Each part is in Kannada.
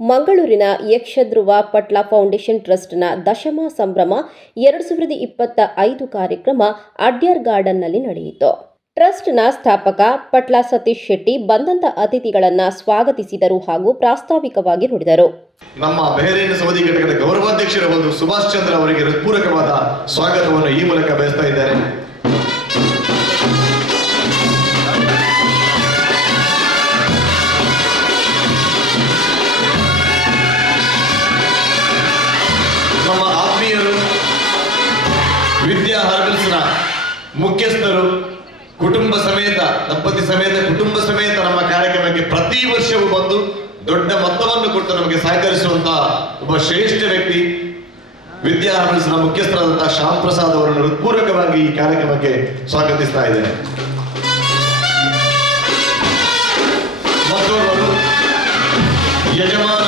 ಮಂಗಳೂರಿನ ಯಕ್ಷಧ್ರುವ ಪಟ್ಲ ಫೌಂಡೇಶನ್ ಟ್ರಸ್ಟ್ನ ದಶಮ ಸಂಭ್ರಮ 2025 ಕಾರ್ಯಕ್ರಮ ಅಡ್ಯಾರ್ ಗಾರ್ಡನ್ನಲ್ಲಿ ನಡೆಯಿತು. ಟ್ರಸ್ಟ್ನ ಸ್ಥಾಪಕ ಪಟ್ಲ ಸತೀಶ್ ಶೆಟ್ಟಿ ಬಂದಂತ ಅತಿಥಿಗಳನ್ನು ಸ್ವಾಗತಿಸಿದರು ಹಾಗೂ ಪ್ರಾಸ್ತಾವಿಕವಾಗಿ ನುಡಿದರು. ನಮ್ಮ ಬಹರೇನ್ ಸೌದಿ ಘಟಕದ ಗೌರವಾಧ್ಯಕ್ಷರಾದ ಸುಭಾಷ್ ಚಂದ್ರ ಅವರಿಗೆ ಹೃತ್ಪೂರ್ವಕವಾದ ಸ್ವಾಗತವನ್ನು ಈ ಮೂಲಕ ಬಯಸ್ತಾ ಇದ್ದಾರೆ. ನಮ್ಮ ಆತ್ಮೀಯರು, ವಿದ್ಯಾ ಹಾರ್ಬಲ್ಸ್ನ ಮುಖ್ಯಸ್ಥರು ಕುಟುಂಬ ಸಮೇತ, ದಂಪತಿ ಸಮೇತ, ಕುಟುಂಬ ಸಮೇತ ನಮ್ಮ ಕಾರ್ಯಕ್ರಮಕ್ಕೆ ಪ್ರತಿ ವರ್ಷವೂ ಬಂದು ದೊಡ್ಡ ಮೊತ್ತವನ್ನು ಕೊಟ್ಟು ನಮಗೆ ಸಹಕರಿಸುವಂತಹ ಒಬ್ಬ ಶ್ರೇಷ್ಠ ವ್ಯಕ್ತಿ ವಿದ್ಯಾ ಹಾರ್ಬಲ್ಸ್ನ ಮುಖ್ಯಸ್ಥರಾದಂತಹ ಶ್ಯಾಮ್ ಪ್ರಸಾದ್ ಅವರನ್ನು ಹೃತ್ಪೂರ್ವಕವಾಗಿ ಈ ಕಾರ್ಯಕ್ರಮಕ್ಕೆ ಸ್ವಾಗತಿಸ್ತಾ ಇದ್ದೇನೆ. ಮತ್ತೋರ್ವರು ಯಜಮಾನ,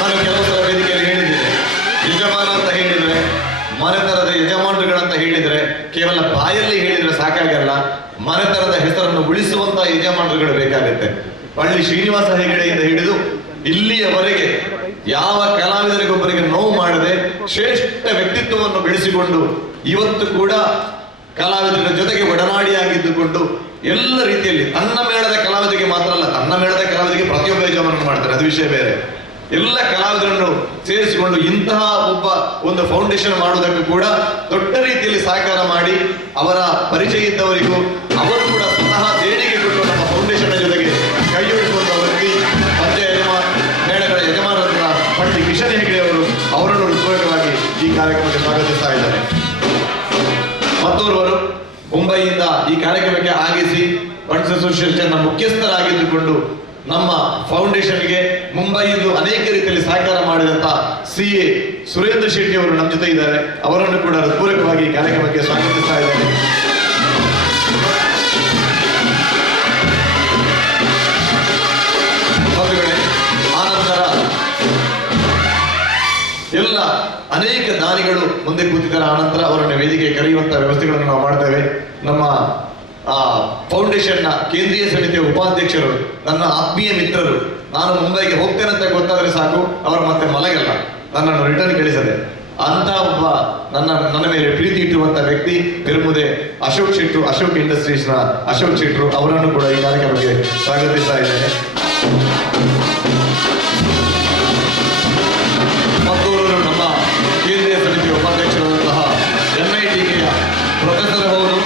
ನಾನು ಕೆಲವು ಸಲ ವೇದಿಕೆಯಲ್ಲಿ ಹೇಳಿದ್ದೇನೆ, ಯಜಮಾನ ಅಂತ ಹೇಳಿದ್ರೆ, ಮನೆತನದ ಯಜಮಾನರುಗಳಂತ ಹೇಳಿದ್ರೆ ಕೇವಲ ಬಾಯಲ್ಲಿ ಹೇಳಿದ್ರೆ ಸಾಕಾಗಲ್ಲ, ಮನೆತನದ ಹೆಸರನ್ನು ಉಳಿಸುವಂತಹ ಯಜಮಾನರುಗಳು ಬೇಕಾಗುತ್ತೆ. ಪಳ್ಳಿ ಶ್ರೀನಿವಾಸ ಹೆಗಡೆಯಿಂದ ಹಿಡಿದು ಇಲ್ಲಿಯವರೆಗೆ ಯಾವ ಕಲಾವಿದರಿಗೊಬ್ಬರಿಗೆ ನೋವು ಮಾಡದೆ ಶ್ರೇಷ್ಠ ವ್ಯಕ್ತಿತ್ವವನ್ನು ಬೆಳೆಸಿಕೊಂಡು ಇವತ್ತು ಕೂಡ ಕಲಾವಿದರ ಜೊತೆಗೆ ಒಡನಾಡಿಯಾಗಿದ್ದುಕೊಂಡು ಎಲ್ಲ ರೀತಿಯಲ್ಲಿ ತನ್ನ ಮೇಳದ ಕಲಾವಿದರಿಗೆ ಮಾತ್ರ ಅಲ್ಲ, ತನ್ನ ಮೇಳದ ಕಲಾವಿದರಿಗೆ ಪ್ರತಿಯೊಬ್ಬ ಯಜಮಾನರನ್ನು ಮಾಡ್ತಾರೆ, ಅದು ವಿಷಯ ಬೇರೆ. ಎಲ್ಲ ಕಲಾವಿದರನ್ನು ಸೇರಿಸಿಕೊಂಡು ಇಂತಹ ಒಂದು ಫೌಂಡೇಶನ್ ಮಾಡುವುದಕ್ಕೂ ಕೂಡ ದೊಡ್ಡ ರೀತಿಯಲ್ಲಿ ಸಹಕಾರ ಮಾಡಿ ಅವರ ಪರಿಚಯ ಇದ್ದವರಿಗೂ ಅವರು ಕೂಡ ಸ್ವತಃ ದೇಣಿಗೆ ಕೊಟ್ಟು ನಮ್ಮ ಫೌಂಡೇಶನ್ ಜೊತೆಗೆ ಕೈಯೊಡಿಸುವಂತ ವ್ಯಕ್ತಿ ಮೇಳಗಳ ಯಜಮಾನರ ಪಟ್ಟಿ ಕಿಶನ್ ಹೆಗ್ಡೆ ಅವರನ್ನು ಹೃತ್ಪೂರ್ವಕವಾಗಿ ಈ ಕಾರ್ಯಕ್ರಮಕ್ಕೆ ಸ್ವಾಗತಿಸ್ತಾ ಇದ್ದಾರೆ. ಮತ್ತೋರ್ವರು ಮುಂಬೈಯಿಂದ ಈ ಕಾರ್ಯಕ್ರಮಕ್ಕೆ ಆಗಿಸಿ ಫಂಡ್ಸ್ ಅಸೋಸಿಯೇಷನ್ನ ಮುಖ್ಯಸ್ಥರಾಗಿದ್ದುಕೊಂಡು ನಮ್ಮ ಫೌಂಡೇಶನ್ಗೆ ಮುಂಬೈಯಿಂದ ಅನೇಕ ರೀತಿಯಲ್ಲಿ ಸಹಕಾರ ಮಾಡಿದಂತ CA ಸುರೇಂದ್ರ ಶೆಟ್ಟಿ ಅವರು ನಮ್ಮ ಜೊತೆ ಇದ್ದಾರೆ. ಅವರನ್ನು ಕೂಡ ಹೃತ್ಪೂರ್ವಕವಾಗಿ ಈ ಕಾರ್ಯಕ್ರಮಕ್ಕೆ ಸ್ವಾಗತಿಸ್ತಾ ಇದ್ದೇನೆ. ಆನಂತರ ಎಲ್ಲ ಅನೇಕ ದಾನಿಗಳು ಮುಂದೆ ಕೂತಿದ್ದಾರೆ. ಆನಂತರ ಅವರನ್ನು ವೇದಿಕೆ ಕರೆಯುವಂತಹ ವ್ಯವಸ್ಥೆಗಳನ್ನು ನಾವು ಮಾಡ್ತೇವೆ. ನಮ್ಮ ಫೌಂಡೇಶನ್ನ ಕೇಂದ್ರೀಯ ಸಮಿತಿಯ ಉಪಾಧ್ಯಕ್ಷರು, ನನ್ನ ಆತ್ಮೀಯ ಮಿತ್ರರು, ನಾನು ಮುಂಬೈಗೆ ಹೋಗ್ತೇನಂತ ಗೊತ್ತಾದ್ರೆ ಸಾಕು ಅವರು ಮತ್ತೆ ಮಲಗಲ್ಲ, ನನ್ನನ್ನು ರಿಟರ್ನ್ ಕಳಿಸದೆ ಅಂತ ಒಬ್ಬ ನನ್ನ ಮೇಲೆ ಪ್ರೀತಿ ಇಟ್ಟುವಂತ ವ್ಯಕ್ತಿ ತಿರುಮುದೆ ಅಶೋಕ್ ಶೆಟ್ರು, ಅಶೋಕ್ ಇಂಡಸ್ಟ್ರೀಸ್ನ ಅಶೋಕ್ ಶೆಟ್ರು, ಅವರನ್ನು ಕೂಡ ಈ ಕಾರ್ಯಕ್ರಮಕ್ಕೆ ಸ್ವಾಗತಿಸ್ತಾ ಇದ್ದೇನೆ. ಮತ್ತೋರ್ವರು ನಮ್ಮ ಕೇಂದ್ರೀಯ ಸಮಿತಿಯ ಉಪಾಧ್ಯಕ್ಷರಾದಂತಹ NITಕೆಯ ಪ್ರೊಫೆಸರ್ ಅವರು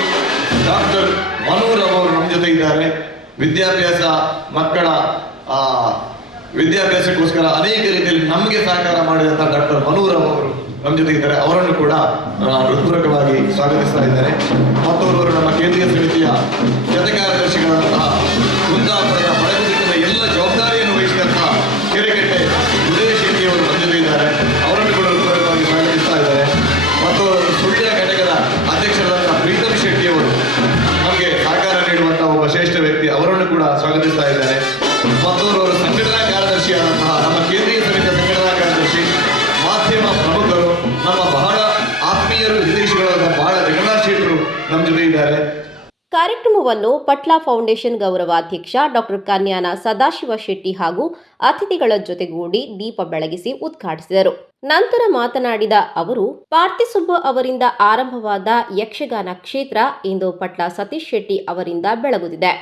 ಡಾಕ್ಟರ್ ಮನೂರ್ ಅವರು ನಮ್ಮ ಜೊತೆ ಇದ್ದಾರೆ. ವಿದ್ಯಾಭ್ಯಾಸ, ಮಕ್ಕಳ ವಿದ್ಯಾಭ್ಯಾಸಕ್ಕೋಸ್ಕರ ಅನೇಕ ರೀತಿಯಲ್ಲಿ ನಮಗೆ ಸಹಕಾರ ಮಾಡಿದಂತಹ ಡಾಕ್ಟರ್ ಮನೂರ್ ಅವರು ನಮ್ಮ ಜೊತೆ ಇದ್ದಾರೆ. ಅವರನ್ನು ಕೂಡ ಹೃತ್ಪೂರ್ವಕವಾಗಿ ಸ್ವಾಗತಿಸ್ತಾ ಇದ್ದಾರೆ. ಮತ್ತೋರ್ವರು ನಮ್ಮ ಕೇಂದ್ರೀಯ ಸಮಿತಿಯ ಜತೆ ಕಾರ್ಯದರ್ಶಿಗಳಾದಂತಹ ಕುಂದಾಪುರದ ಬಡಗುದಿಟ್ಟದ ಎಲ್ಲ ಜವಾಬ್ದಾರಿಯನ್ನು ವಹಿಸಿದಂತಹ ಕೆರೆಕಟ್ಟೆ ಉದಯ ಶೆಟ್ಟಿ ಅವರು ನಮ್ಮ ಜೊತೆ ಇದ್ದಾರೆ. ಅವರನ್ನು ಕೂಡ ಹೃತ್ಪೂರ್ವಕವಾಗಿ ಸ್ವಾಗತಿಸ್ತಾ ಇದ್ದಾರೆ. ಮತ್ತು ಸುಳ್ಯ ಘಟಕದ ಅಧ್ಯಕ್ಷರಾದಂತಹ ಪ್ರೀತಮ್ ಶೆಟ್ಟಿ ಅವರು ನಮಗೆ ಸಹಕಾರ ನೀಡುವಂತಹ ಒಬ್ಬ ಶ್ರೇಷ್ಠ ವ್ಯಕ್ತಿ, ಅವರನ್ನು ಕೂಡ ಸ್ವಾಗತಿಸ್ತಾ ಇದ್ದಾರೆ. ಮತ್ತೋರ್ವರು ಸಂಘಟನಾ ಕಾರ್ಯದರ್ಶಿಯಾದಂತಹ ನಮ್ಮ ಕೇಂದ್ರೀಯ ಸಮಿತಿಯ ಸಂಘಟನಾ ಕಾರ್ಯದರ್ಶಿ, ಮಾಧ್ಯಮ ಪ್ರಮುಖರು, ನಮ್ಮ ಬಹಳ ಆತ್ಮೀಯರು, ವಿದೇಶಿಗಳಾದ ಬಹಳ ಜಗನ್ನಾಥ್ ಶೆಟ್ಟರು ನಮ್ಮ ಜೊತೆ ಇದ್ದಾರೆ. ಕಾರ್ಯಕ್ರಮವನ್ನು ಪಟ್ಲ ಫೌಂಡೇಶನ್ ಗೌರವಾಧ್ಯಕ್ಷ ಡಾಕ್ಟರ್ ಕನ್ಯಾನ ಸದಾಶಿವ ಶೆಟ್ಟಿ ಹಾಗೂ ಅತಿಥಿಗಳ ಜೊತೆಗೂಡಿ ದೀಪ ಬೆಳಗಿಸಿ ಉದ್ಘಾಟಿಸಿದರು. ನಂತರ ಮಾತನಾಡಿದ ಅವರು, ಪಾರ್ಥಿಸುಬ್ಬ ಅವರಿಂದ ಆರಂಭವಾದ ಯಕ್ಷಗಾನ ಕ್ಷೇತ್ರ ಇಂದು ಪಟ್ಲ ಸತೀಶ್ ಶೆಟ್ಟಿ ಅವರಿಂದ ಬೆಳಗುತ್ತಿದೆ.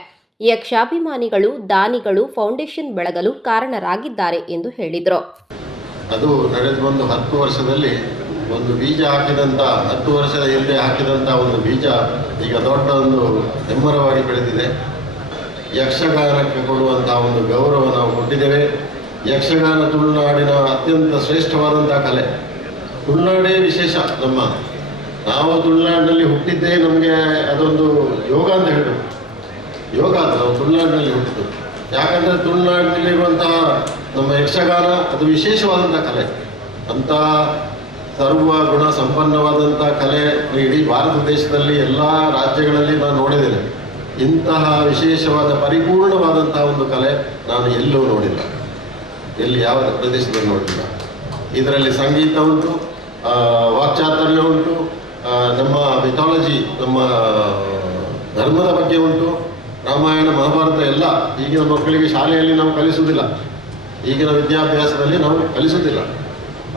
ಯಕ್ಷಾಭಿಮಾನಿಗಳು, ದಾನಿಗಳು ಫೌಂಡೇಶನ್ ಬೆಳಗಲು ಕಾರಣರಾಗಿದ್ದಾರೆ ಎಂದು ಹೇಳಿದರು. ಅದು ನಡೆದು ಬಂದು 10 ವರ್ಷದಲ್ಲಿ ಒಂದು ಬೀಜ ಹಾಕಿದಂಥ, 10 ವರ್ಷದ ಹಿಂದೆ ಹಾಕಿದಂಥ ಒಂದು ಬೀಜ ಈಗ ದೊಡ್ಡ ಒಂದು ಹೆಮ್ಮರವಾಗಿ ಬೆಳೆದಿದೆ. ಯಕ್ಷಗಾನಕ್ಕೆ ಕೊಡುವಂಥ ಒಂದು ಗೌರವ ನಾವು ಕೊಟ್ಟಿದ್ದೇವೆ. ಯಕ್ಷಗಾನ ತುಳುನಾಡಿನ ಅತ್ಯಂತ ಶ್ರೇಷ್ಠವಾದಂಥ ಕಲೆ. ತುಳುನಾಡೇ ವಿಶೇಷ. ನಾವು ತುಳುನಾಡಿನಲ್ಲಿ ಹುಟ್ಟಿದ್ದೇ ನಮಗೆ ಅದೊಂದು ಯೋಗ ಅಂತ ಹೇಳಬೇಕು. ಯೋಗ ಅದು, ನಾವು ತುಳುನಾಡಿನಲ್ಲಿ ಹುಟ್ಟಿದ್ದು. ಯಾಕಂದರೆ ತುಳುನಾಡಿನಲ್ಲಿರುವಂತಹ ನಮ್ಮ ಯಕ್ಷಗಾನ ಅದು ವಿಶೇಷವಾದಂಥ ಕಲೆ. ಅಂಥ ಸರ್ವ ಗುಣ ಸಂಪನ್ನವಾದಂಥ ಕಲೆ ಇಡೀ ಭಾರತ ದೇಶದಲ್ಲಿ ಎಲ್ಲ ರಾಜ್ಯಗಳಲ್ಲಿ ನಾನು ನೋಡಿದ್ದೇನೆ. ಇಂತಹ ವಿಶೇಷವಾದ ಪರಿಪೂರ್ಣವಾದಂಥ ಒಂದು ಕಲೆ ನಾನು ಎಲ್ಲೂ ನೋಡಿಲ್ಲ, ಎಲ್ಲಿ ಯಾವ ಪ್ರದೇಶದಲ್ಲಿ ನೋಡಿಲ್ಲ. ಇದರಲ್ಲಿ ಸಂಗೀತ ಉಂಟು, ವಾಕ್ಚಾತುರ್ಯ ಉಂಟು, ನಮ್ಮ ಮಿಥಾಲಜಿ, ನಮ್ಮ ಧರ್ಮದ ಬಗ್ಗೆ ಉಂಟು, ರಾಮಾಯಣ ಮಹಾಭಾರತ ಎಲ್ಲ ಈಗಿನ ಮಕ್ಕಳಿಗೆ ಶಾಲೆಯಲ್ಲಿ ನಾವು ಕಲಿಸುವುದಿಲ್ಲ. ಈಗಿನ ವಿದ್ಯಾಭ್ಯಾಸದಲ್ಲಿ ನಾವು ಕಲಿಸುವುದಿಲ್ಲ.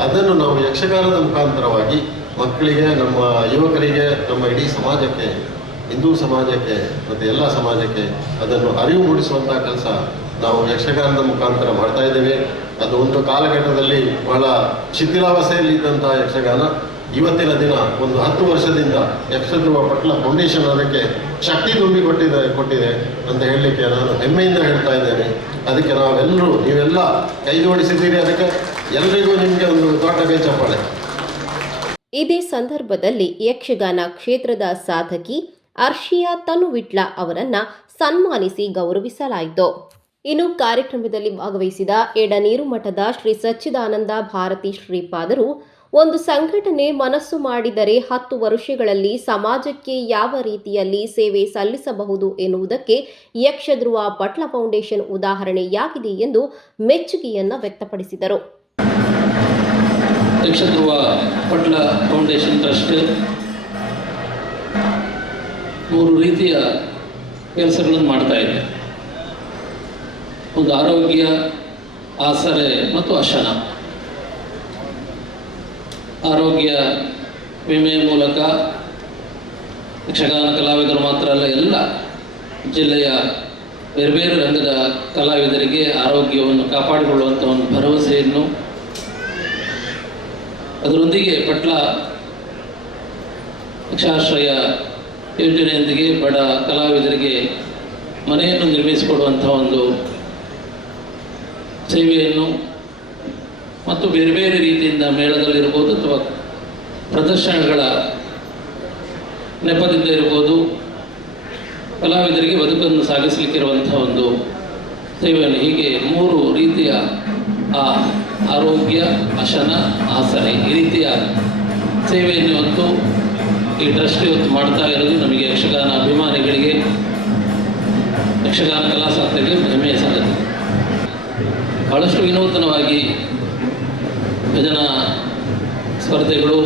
ಅದನ್ನು ನಾವು ಯಕ್ಷಗಾನದ ಮುಖಾಂತರವಾಗಿ ಮಕ್ಕಳಿಗೆ, ನಮ್ಮ ಯುವಕರಿಗೆ, ನಮ್ಮ ಇಡೀ ಸಮಾಜಕ್ಕೆ, ಹಿಂದೂ ಸಮಾಜಕ್ಕೆ ಮತ್ತು ಎಲ್ಲ ಸಮಾಜಕ್ಕೆ ಅದನ್ನು ಅರಿವು ಮೂಡಿಸುವಂಥ ಕೆಲಸ ನಾವು ಯಕ್ಷಗಾನದ ಮುಖಾಂತರ ಮಾಡ್ತಾ ಇದ್ದೇವೆ. ಅದು ಒಂದು ಕಾಲಘಟ್ಟದಲ್ಲಿ ಬಹಳ ಶಿಥಿಲಾವಸ್ಥೆಯಲ್ಲಿ ಇದ್ದಂಥ ಯಕ್ಷಗಾನ ಇವತ್ತಿನ ದಿನ ಒಂದು 10 ವರ್ಷದಿಂದ ಯಕ್ಷಧ್ರುವ ಪಟ್ಲ ಫೌಂಡೇಶನ್ ಅದಕ್ಕೆ ಶಕ್ತಿ ತುಂಬಿ ಕೊಟ್ಟಿದೆ ಅಂತ ಹೇಳಲಿಕ್ಕೆ ನಾನು ಹೆಮ್ಮೆಯಿಂದ ಹೇಳ್ತಾ ಇದ್ದೇನೆ. ಅದಕ್ಕೆ ನಾವೆಲ್ಲರೂ, ನೀವೆಲ್ಲ ಕೈ ಜೋಡಿಸಿದ್ದೀರಿ, ಅದಕ್ಕೆ ಎಲ್ರಿಗೂ ನಿಮಗೆ ಒಂದು ದೊಡ್ಡ ಕೈ ಚಪ್ಪಾಳೆ. ಇದೇ ಸಂದರ್ಭದಲ್ಲಿ ಯಕ್ಷಗಾನ ಕ್ಷೇತ್ರದ ಸಾಧಕಿ ಅರ್ಷಿಯಾ ತನುವಿಟ್ಲ ಅವರನ್ನ ಸನ್ಮಾನಿಸಿ ಗೌರವಿಸಲಾಯಿತು. ಇನ್ನು ಕಾರ್ಯಕ್ರಮದಲ್ಲಿ ಭಾಗವಹಿಸಿದ ಎಡನೀರು ಮಠದ ಶ್ರೀ ಸಚ್ಚಿದಾನಂದ ಭಾರತಿ ಶ್ರೀಪಾದರು, ಒಂದು ಸಂಘಟನೆ ಮನಸ್ಸು ಮಾಡಿದರೆ 10 ವರ್ಷಗಳಲ್ಲಿ ಸಮಾಜಕ್ಕೆ ಯಾವ ರೀತಿಯಲ್ಲಿ ಸೇವೆ ಸಲ್ಲಿಸಬಹುದು ಎನ್ನುವುದಕ್ಕೆ ಯಕ್ಷಧ್ರುವ ಪಟ್ಲ ಫೌಂಡೇಶನ್ ಉದಾಹರಣೆಯಾಗಿದೆ ಎಂದು ಮೆಚ್ಚುಗೆಯನ್ನು ವ್ಯಕ್ತಪಡಿಸಿದರು. ಯಕ್ಷಧ್ರುವ ಪಟ್ಲ ಫೌಂಡೇಶನ್ ಟ್ರಸ್ಟ್ 3 ರೀತಿಯ ಕೆಲಸಗಳನ್ನು ಮಾಡ್ತಾ ಇದೆ. ಒಂದು ಆರೋಗ್ಯ, ಆಸರೆ ಮತ್ತು ಅಶನ. ಆರೋಗ್ಯ ವಿಮೆ ಮೂಲಕ ಯಕ್ಷಗಾನ ಕಲಾವಿದರು ಮಾತ್ರ ಅಲ್ಲ, ಎಲ್ಲ ಜಿಲ್ಲೆಯ ಬೇರೆ ಬೇರೆ ರಂಗದ ಕಲಾವಿದರಿಗೆ ಆರೋಗ್ಯವನ್ನು ಕಾಪಾಡಿಕೊಳ್ಳುವಂಥ ಒಂದು ಭರವಸೆಯನ್ನು, ಅದರೊಂದಿಗೆ ಪಟ್ಲ ಯಕ್ಷಾಶ್ರಯ ಯೋಜನೆಯೊಂದಿಗೆ ಬಡ ಕಲಾವಿದರಿಗೆ ಮನೆಯನ್ನು ನಿರ್ಮಿಸಿಕೊಡುವಂಥ ಒಂದು ಸೇವೆಯನ್ನು ಮತ್ತು ಬೇರೆ ಬೇರೆ ರೀತಿಯಿಂದ ಮೇಳದಲ್ಲಿರ್ಬೋದು ಅಥವಾ ಪ್ರದರ್ಶನಗಳ ನೆಪದಿಂದ ಇರ್ಬೋದು ಕಲಾವಿದರಿಗೆ ಬದುಕನ್ನು ಸಾಗಿಸಲಿಕ್ಕಿರುವಂಥ ಒಂದು ಸೇವೆಯನ್ನು, ಹೀಗೆ 3 ರೀತಿಯ ಆರೋಗ್ಯ, ಅಶನ, ಆಸರೆ ಈ ರೀತಿಯ ಸೇವೆಯನ್ನು ಇವತ್ತು ಈ ಟ್ರಸ್ಟ್ ಇವತ್ತು ಮಾಡ್ತಾ ಇರೋದು ನಮಗೆ ಯಕ್ಷಗಾನ ಅಭಿಮಾನಿಗಳಿಗೆ, ಯಕ್ಷಗಾನ ಕಲಾಸಕ್ತರಿಗೆ ಹೆಮ್ಮೆಯ ಸಂಗತಿ. ಬಹಳಷ್ಟು ವಿನೂತನವಾಗಿ ಭಜನಾ ಸ್ಪರ್ಧೆಗಳು,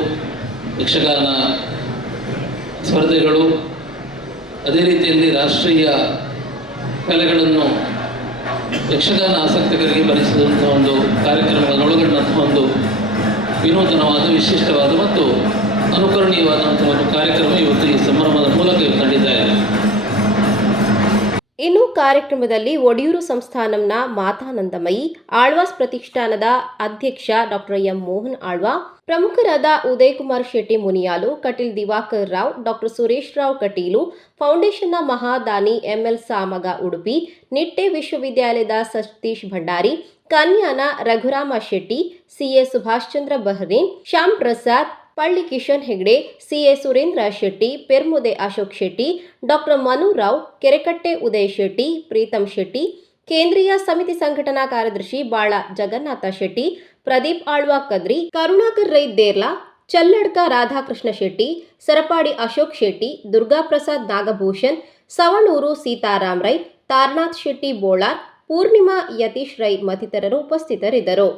ಯಕ್ಷಗಾನ ಸ್ಪರ್ಧೆಗಳು, ಅದೇ ರೀತಿಯಲ್ಲಿ ರಾಷ್ಟ್ರೀಯ ಕಲೆಗಳನ್ನು ಯಕ್ಷಗಾನ ಆಸಕ್ತರಿಗೆ ಭರಿಸಿದಂಥ ಒಂದು ಕಾರ್ಯಕ್ರಮಗಳನ್ನು ಒಳಗೊಂಡಂಥ ಒಂದು ವಿನೂತನವಾದ, ವಿಶಿಷ್ಟವಾದ ಮತ್ತು ಅನುಕರಣೀಯವಾದಂಥ ಒಂದು ಕಾರ್ಯಕ್ರಮ ಇವತ್ತು ಈ ಸಂಭ್ರಮದ ಮೂಲಕ ಕಂಡಿದ್ದಾರೆ. ಇನ್ನು ಕಾರ್ಯಕ್ರಮದಲ್ಲಿ ಒಡಿಯೂರು ಸಂಸ್ಥಾನಂನ ಮಾತಾನಂದಮಯಿ, ಆಳ್ವಾಸ್ ಪ್ರತಿಷ್ಠಾನದ ಅಧ್ಯಕ್ಷ ಡಾಕ್ಟರ್ ಎಂ ಮೋಹನ್ ಆಳ್ವಾ, ಪ್ರಮುಖರಾದ ಉದಯ್ ಕುಮಾರ್ ಶೆಟ್ಟಿ ಮುನಿಯಾಲು, ಕಟೀಲ್ ದಿವಾಕರ್ ರಾವ್, ಡಾಕ್ಟರ್ ಸುರೇಶ್ ರಾವ್ ಕಟೀಲು, ಫೌಂಡೇಶನ್ನ ಮಹಾದಾನಿ ಎಂಎಲ್ ಸಾಮಗ ಉಡುಪಿ, ನಿಟ್ಟೆ ವಿಶ್ವವಿದ್ಯಾಲಯದ Satish Bhandari, Kanyana Raghurama Shetty, CA Subhash Chandra Bahrain, Shyam Prasad, Palli Kishan Hegde, CA Surendra Shetty, Permude Ashok Shetty, doctor Manu Rao, Kerekatte Uday Shetty, Preetham Shetty, ಕೇಂದ್ರೀಯ ಸಮಿತಿ ಸಂಘಟನಾ ಕಾರ್ಯದರ್ಶಿ ಬಾಳ ಜಗನ್ನಾಥ ಶೆಟ್ಟಿ, ಪ್ರದೀಪ್ ಆಳ್ವಾ ಕದ್ರಿ, ಕರುಣಾಕರ್ ರೈ ದೇರ್ಲಾ, ಚಲ್ಲಡ್ಕ ರಾಧಾಕೃಷ್ಣ ಶೆಟ್ಟಿ, ಸರಪಾಡಿ ಅಶೋಕ್ ಶೆಟ್ಟಿ, ದುರ್ಗಾಪ್ರಸಾದ್ ನಾಗಭೂಷಣ್, ಸವಣೂರು ಸೀತಾರಾಮ್ ರೈ, ತಾರನಾಥ್ ಶೆಟ್ಟಿ ಬೋಳಾರ್, ಪೂರ್ಣಿಮಾ ಯತೀಶ್ ರೈ ಮತ್ತಿತರರು ಉಪಸ್ಥಿತರಿದ್ದರು.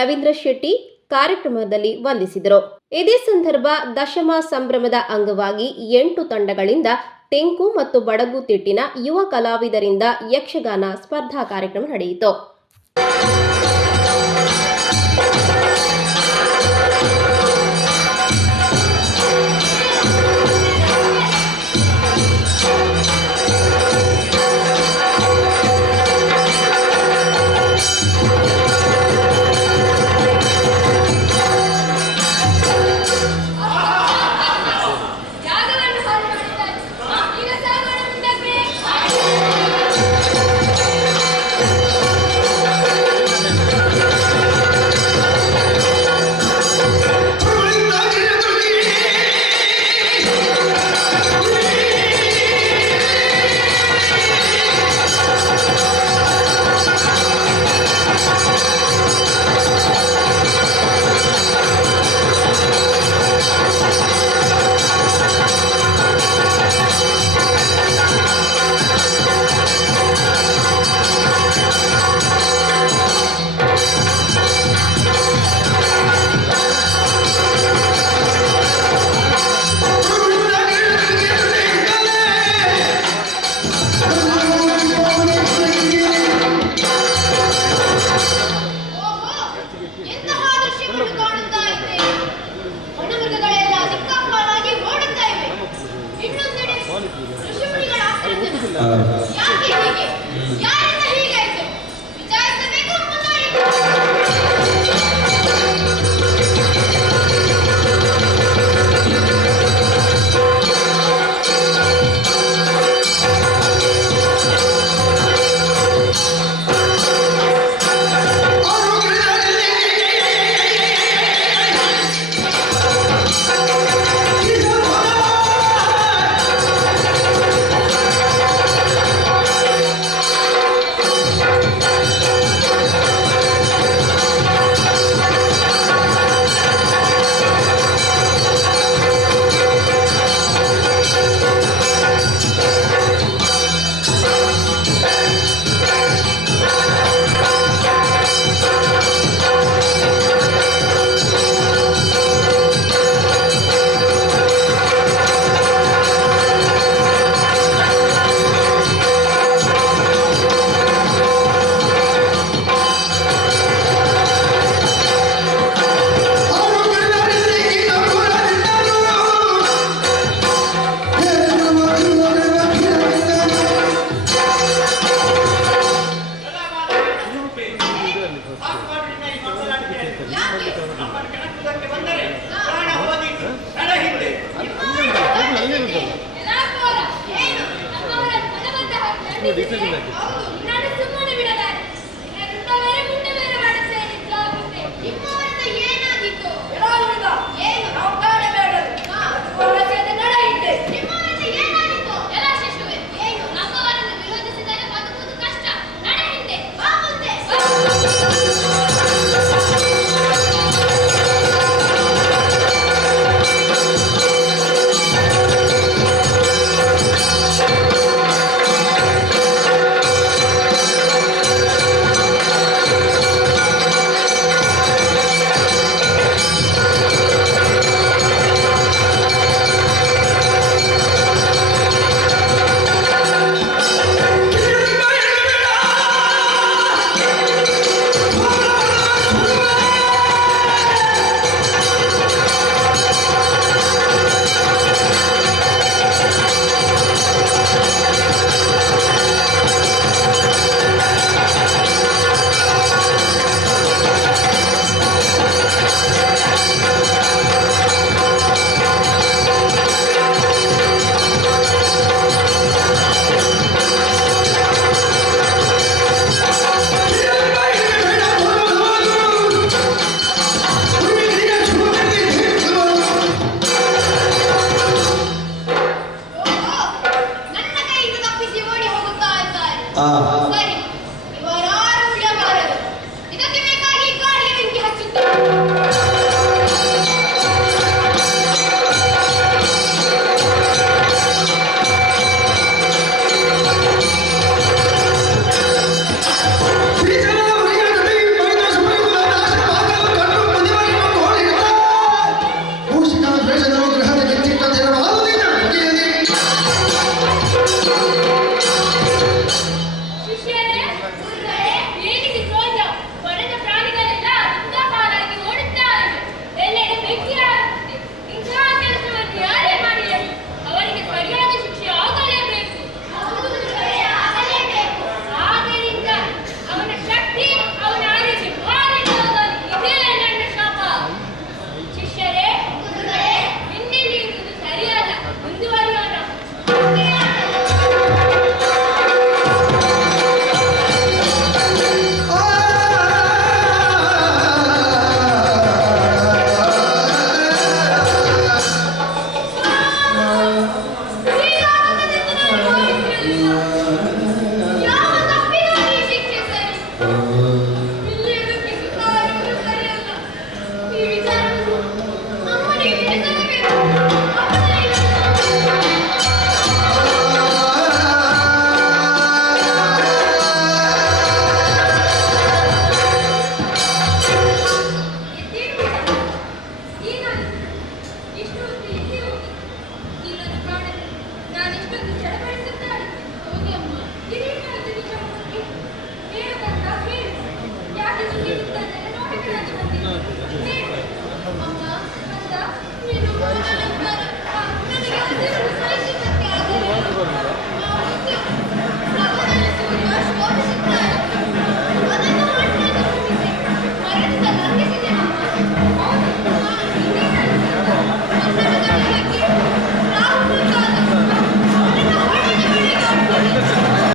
ರವೀಂದ್ರ ಶೆಟ್ಟಿ ಕಾರ್ಯಕ್ರಮದಲ್ಲಿ ವಂದಿಸಿದರು. ಇದೇ ಸಂದರ್ಭ ದಶಮ ಸಂಭ್ರಮದ ಅಂಗವಾಗಿ 8 ತಂಡಗಳಿಂದ ತೆಂಕು ಮತ್ತು ಬಡಗು ತಿಟ್ಟಿನ ಯುವ ಕಲಾವಿದರಿಂದ ಯಕ್ಷಗಾನ ಸ್ಪರ್ಧಾ ಕಾರ್ಯಕ್ರಮ ನಡೆಯಿತು.